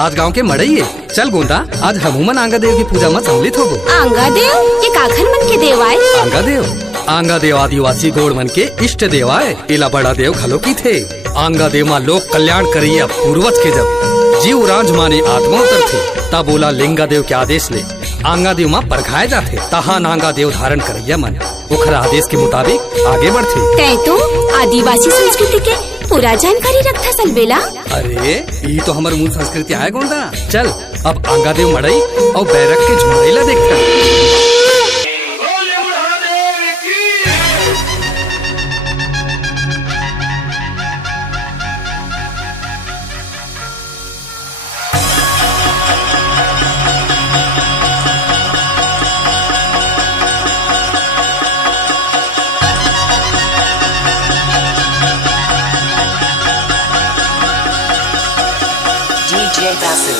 आज गांव के मड़ई है। चल गोंदा, आज हमूमन आंगा देव की पूजा में सम्मिलित होगो। आंगा देव ये काखन मन के देव आए? आंगा देव आदिवासी गोड़ मन के इष्ट देव आए। इला बड़ा देव खलो की थे। आंगा देव माँ लोक कल्याण करिया पूर्वज के जब जीव राज माने आत्मा उतर थे, तब बोला लिंगा देव के आदेश ले आंगा देव माँ परखाए जाते। तहा नांगा देव धारण करैया मन ओखरा आदेश के मुताबिक आगे बढ़ते। तै तो आदिवासी संस्कृति के पूरा जानकारी रखता सल बेला। अरे ये तो हमारे मूल संस्कृति है गोंदा। चल अब आंगा देव मड़ई और बैरक के झुमरैला देखते। DJ Basu.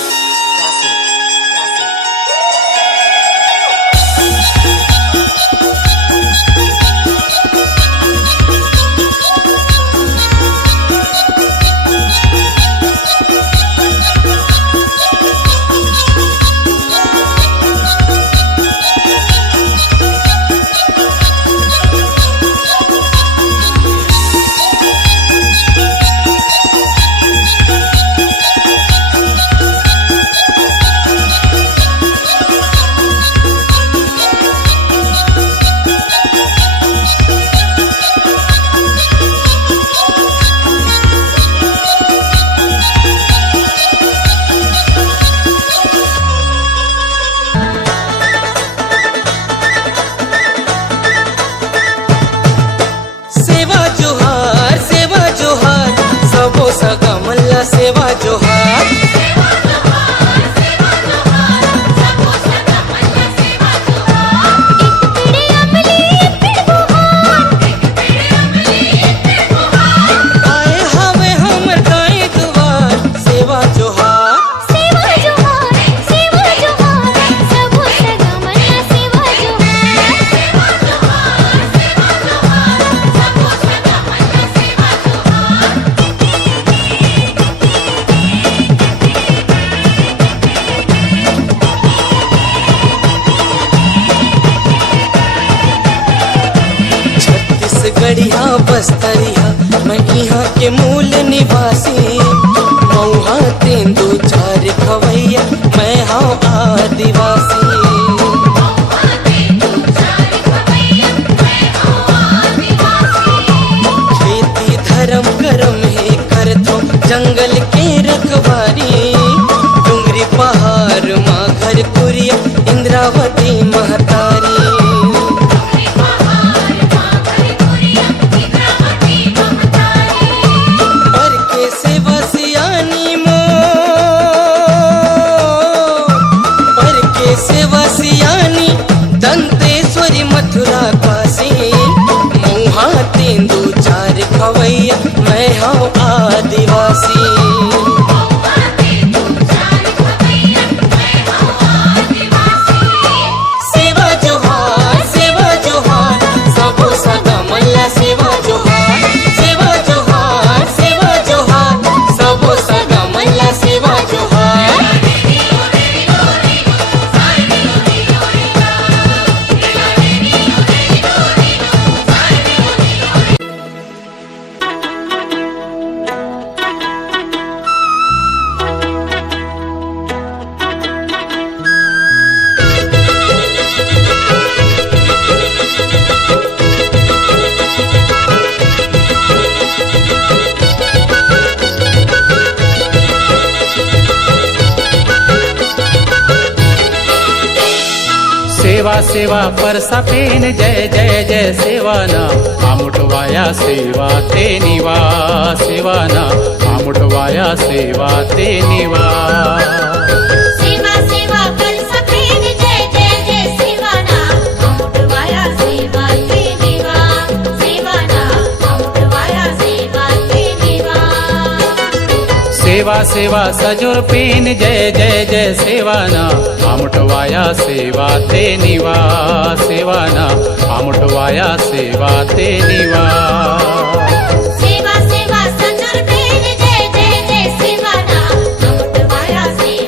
सेवा जोहार आए हमें हमर गाय दुआर सेवा जोहार सेवा जोहार सेवा जोहार सबो सगमन सेवा जोहार सेवा जोहार सेवा जोहार सबो सगमन सेवा जोहार। छत्तीसगढ़िया बस्तरिया मैं यहाँ के मूल निवासी। मऊहा तेंदू चार खवैया मैं हाँ आदिवासी। खेती धर्म कर्म है करथो जंगल के रखवारी। डुंगरी पहाड़ माँ घर कुरिया इंद्रावती महतारी। दंतेश्वरी मथुरा काशी मऊहा तेंदू चार खवैया मैं हाँ आदिवासी। सेवा जोहार सबो सदा मल्ला सेवा जोहार सेवा जोहार सबो सदा मल्ला सेवा जोहार। सेवा सेवा परसा पेन जय जय जय सेवाना आमुटवाया सेवा ते निवा सेवाना आमुटवाया सेवा ते निवा। सेवा सेवा परसा पेन जय जय जय सेवाना आमुटवाया सेवा ते निवा सेवाना आमुटवाया सेवा ते निवा। सेवा सेवा सजुर पेन जय जय जय सेवाना आमुटवाया सेवा ते निवा सेवाना आमुटवाया सेवा ते निवा। सेवा सेवा सजुर पेन जय जय जय सेवाना आमुटवाया सेवा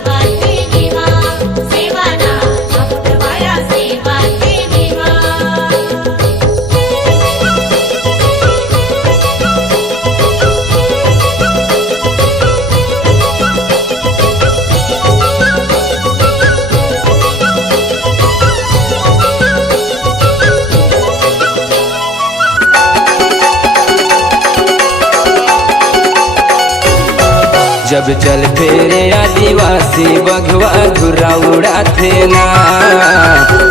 जब चल फेरे आदिवासी बघवा धुरा उड़ाथे ना,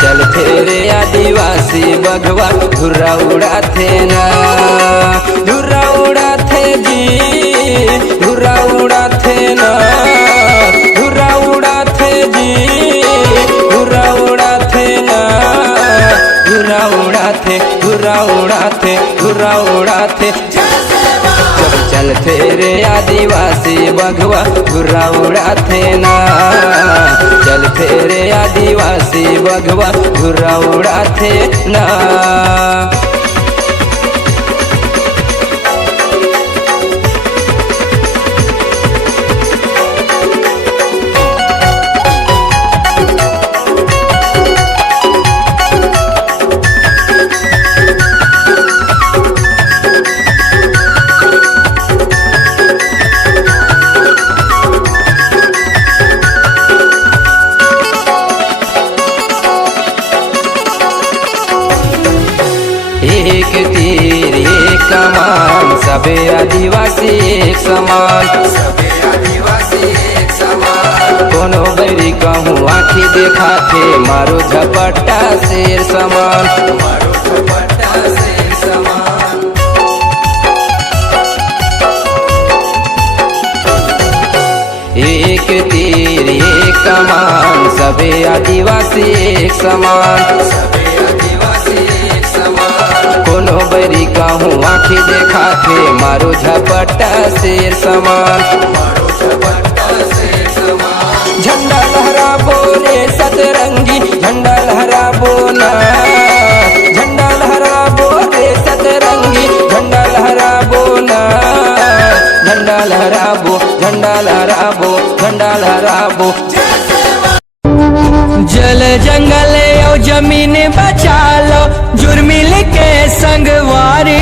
चल फेरे आदिवासी बघवा धुरा उड़ाथे ना, धुरा उड़ाथे जी, धुरा उड़ाथे ना, धुरा उड़ाथे जी, धुरा उड़ाथे ना, धुरा उड़ाथे, धुरा उड़ाथे, धुरा उड़ाथे। जब चल फेरे आदिवासी बघवा धुरा उड़ाथे ना, चल फेरे आदिवासी बघवा धुरा उड़ाथे ना। एक तीर एक कमान सबे आदिवासी एक समान, सबे आदिवासी एक समान। कोनो बैरी कहूँ आँखी देखाथे मारो झपट्टा शेर समान, मारो झपट्टा शेर समान। एक तीर एक कमान सबे आदिवासी एक समान, सबे आदिवासी एक समान। कोनो बैरी कहूँ आँखी देखाथे मारो झपट्टा शेर समान, मारो झपट्टा शेर समान। झंडा लहरा बोले सतरंगी, झंडा लहरा बोना, झंडा लहरा बोले सतरंगी, झंडा लहरा बोना, झंडा लहरा बो, झंडा लहरा बो, झंडा लहरा बो। जल जंगल और जमीन बचा लो, जुर्मिल के संगवारी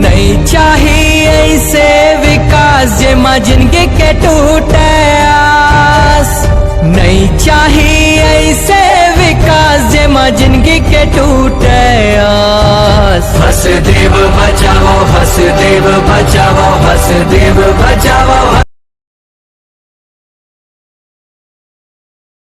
नहीं चाहिए ऐसे विकास जेमा जिनके के टूटे आस, नहीं चाहिए ऐसे विकास जेमा जिनके के टूटे आस। हसदेव बचाओ, हसदेव बचाओ, हसदेव बचाओ,